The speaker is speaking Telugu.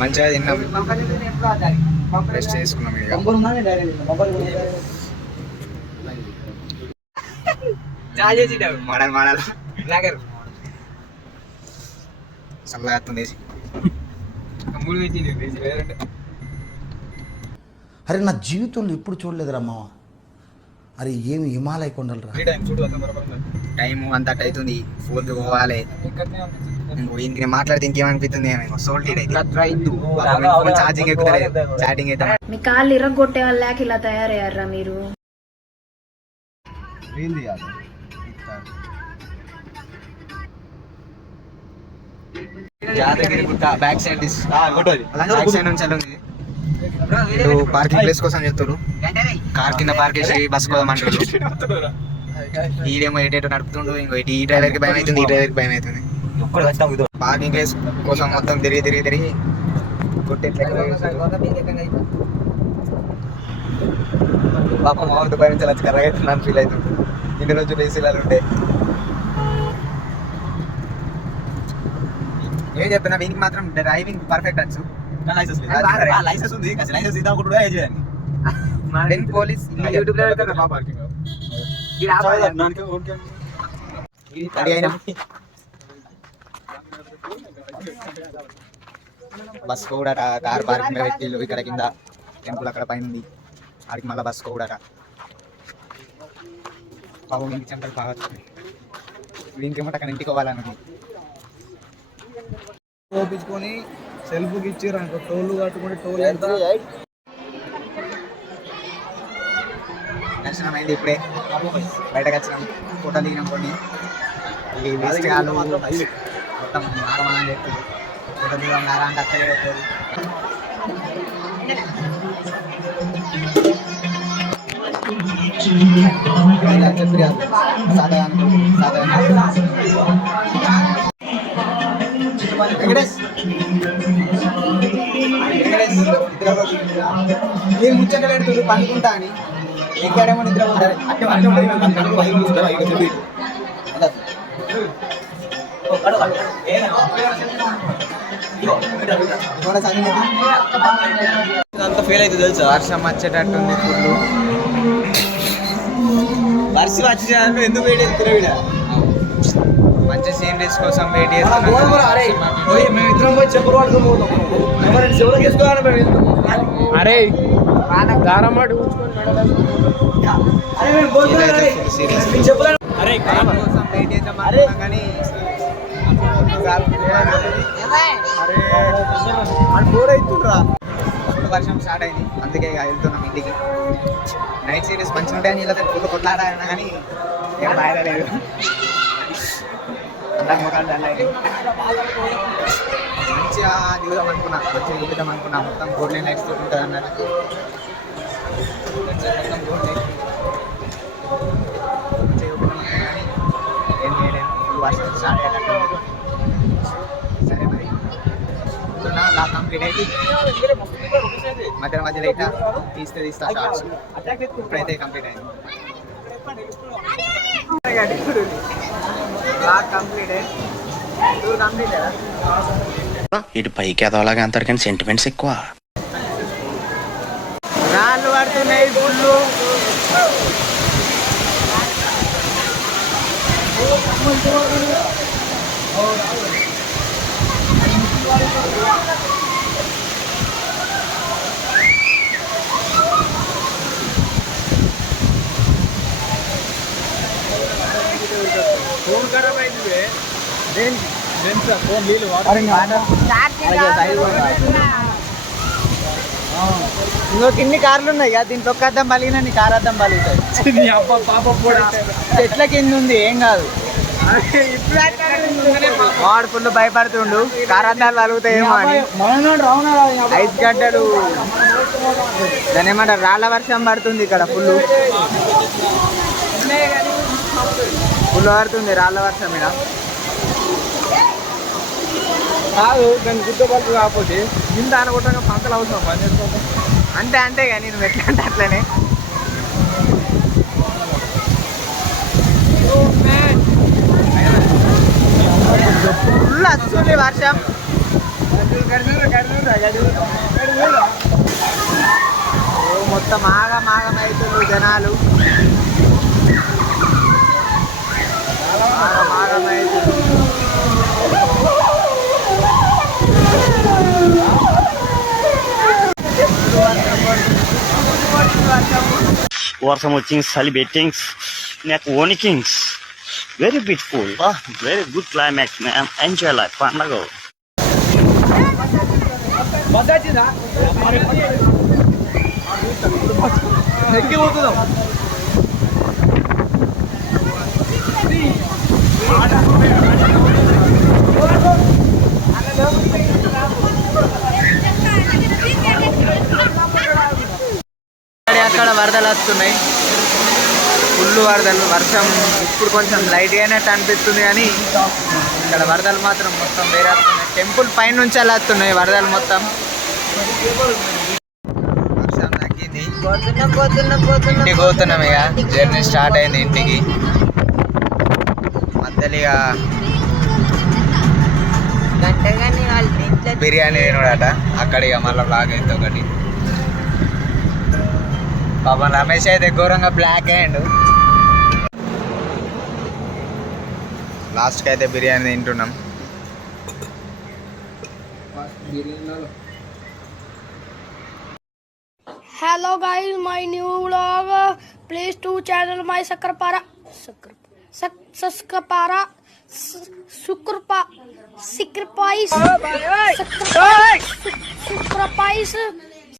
మంచిగా తిన్నాం, రెస్ట్ చేసుకున్నాం. మోడల్ మోడల్ చల్లగా. అరే నా జీవితంలో ఎప్పుడు చూడలేదురా మామ. అరే ఏమి హిమాలయ కొండలు రా. టైం అంత అవుతుంది, 4కి పోవాలి. ఇంక మాట్లాడితే ఇంకేమనిపిస్తుంది, ఛార్జింగ్ ఎక్కుతలేదు, చాటింగ్ అయితే. మీ కాళ్ళు ఇరగొట్టే వాళ్ళకి ఇలా తయారయ్యారా మీరు? యాదగిరి గుట్ట బ్యాక్ సైడ్ నుంచి వెళ్ళింది. ఇప్పుడు పార్కింగ్ ప్లేస్ కోసం చెప్తారు, కార్ కింద పార్క్ చేసి బస్ కోసం అంటారు. ఈడేమో ఎటేటో నడుపుతుండు, ఇంకో ఈ డ్రైవర్ కి భయం అవుతుంది, ఈ డ్రైవర్ కి భయం అవుతుంది. పార్కింగ్ ప్లేస్ కోసం మొత్తం తిరిగి పాపం మామూలు భయం కర్రగా అవుతుంది ఫీల్ అవుతుంది. ఇన్ని రోజులు ఏసీలు ఉంటే ఏం చెప్తున్నా, వీనికి మాత్రం డ్రైవింగ్ పర్ఫెక్ట్ వచ్చు. లైసెన్స్ ఉంది, పోలీస్ యూట్యూబ్ బస్ కూడా కార్ పార్కింగ్ పెట్టిళ్ళు. ఇక్కడ కింద టెంపుల్ అక్కడ పైన ఉంది, ఆడికి మళ్ళీ బస్ కూడా పాపం ఇంటికి చెంపలు కావచ్చు. ఇంకేమో అక్కడ ఇంటికి పోవాలన్నది ఓపించుకొని సెల్ఫ్కి ఇచ్చారు అనుకో, టోల్ కట్టుకుంటే టోల్ దర్శనం అయింది. ఇప్పుడే బయటకు వచ్చినాం, ఫోటో దిగినాం. కొన్ని మొత్తం ఆరమని చెప్తుంది, ఫోటో దిగడం నారా అంటే అత్తలే అవుతుంది. నేను ముచ్చట పెడుతుంది పండుకుంటా అని, ఎక్కడేమో నిద్ర అంత ఫెయిల్ అవుతుంది తెలుసా. వర్షం వచ్చేటట్టుంది ఫుల్. వర్షం వచ్చేటప్పుడు ఎందుకు వెయిట్ చేస్తున్నా, మంచి సీనరీస్ కోసం వెయిట్ చేస్తున్నాం. మేమిద్దరం పోయి చెప్పులు పట్టుకుని పోతాం, చెవులకు వేసుకోవాలి. అరే దారమ్మాడు కానీ వర్షం స్టార్ట్ అయింది, అందుకే వెళ్తున్నాం ఇంటికి. నైట్ సీరీస్ మంచిగా ఉంటాయని ఇలా ఫుల్ కొట్లాడాలన్నా కానీ ఏం రాయలేదు. అందరు ముఖాలు చల్లాయి. మంచిగా దిగుదాం అనుకున్నా, మంచిగా దిగుదాం అనుకున్నా. మొత్తం గోల్డెన్ లైట్స్ తోటి ఉంటుంది అన్నారు. మొత్తం గోల్డ్ కానీ ఏం చేయలేదు, ఫుల్ వర్షం స్టార్ట్ అయ్యేటట్టు. సరే మరి నా కంప్లీట్ అయితే మధ్యలో అయితే తీస్తా షార్ట్స్. ఇప్పుడైతే కంప్లీట్ అయింది. ఇటు పైకి ఎదవలాగా అంటారు కానీ సెంటిమెంట్స్ ఎక్కువ. రాళ్ళు పడుతున్నాయి గుళ్ళు. ఫోన్ ఖరాబ్ అయింది, ఫోన్ నీళ్ళు ఇంకో కిన్ని కార్లు ఉన్నాయి కదా, దీంట్లో ఒక్క అద్దం పలిగినా నీ కారు అద్దం పలుగుతాయి. చెట్ల కింద ఉంది, ఏం కాదు. వాడు ఫుల్ భయపడుతుండు, కారు అద్దాలు పలుగుతాయేమో అని. 5 గంటలు దాని ఏమంటారు, రాళ్ళ వర్షం పడుతుంది ఇక్కడ. ఫుల్ పడుతుంది రాళ్ళ వర్షం ఇక్కడ. కాదు దాన్ని గుర్తుపట్టు కాకపోతే కింద అనుకుంటా పంటలు అవసరం పని చేసుకోవడం. అంతే కానీ నువ్వు ఎట్లా అంటే అట్లనే. ఫుల్ వస్తుంది వర్షం. మొత్తం ఆగమైతున్నారు జనాలు. ఆగమైతున్నారు. వర్షం వచ్చింది, చలి పెట్టింగ్స్, నాకు వణికింగ్స్. Very beautiful, very good climax, enjoy life పండగ. ఎక్కిపోతున్నాం. అక్కడ వరదలు వస్తున్నాయి, ఫుల్ వరదలు. వర్షం ఇప్పుడు కొంచెం లైట్గానే అనిపిస్తుంది కానీ ఇక్కడ వరదలు మాత్రం మొత్తం వేరే వస్తున్నాయి. టెంపుల్ పైన నుంచి అలా వస్తున్నాయి వరదలు మొత్తం. వర్షం తగ్గింది, ఇంటికి పోతున్నాం. ఇక జర్నీ స్టార్ట్ అయింది ఇంటికి. మధ్యలో ఇక బిర్యానీ తినడట అక్కడ. ఇక మళ్ళీ బ్లాగ్ అయితే ఒకటి. పాపం రమేష్ అయితే ఘోరంగా బ్లాక్ అయ్యిండు. లాస్ట్కి అయితే బిర్యానీ తింటున్నాం. Hello guys, my new vlog. Please to channel my Sakrapara. Sakrapara. Sukrapais.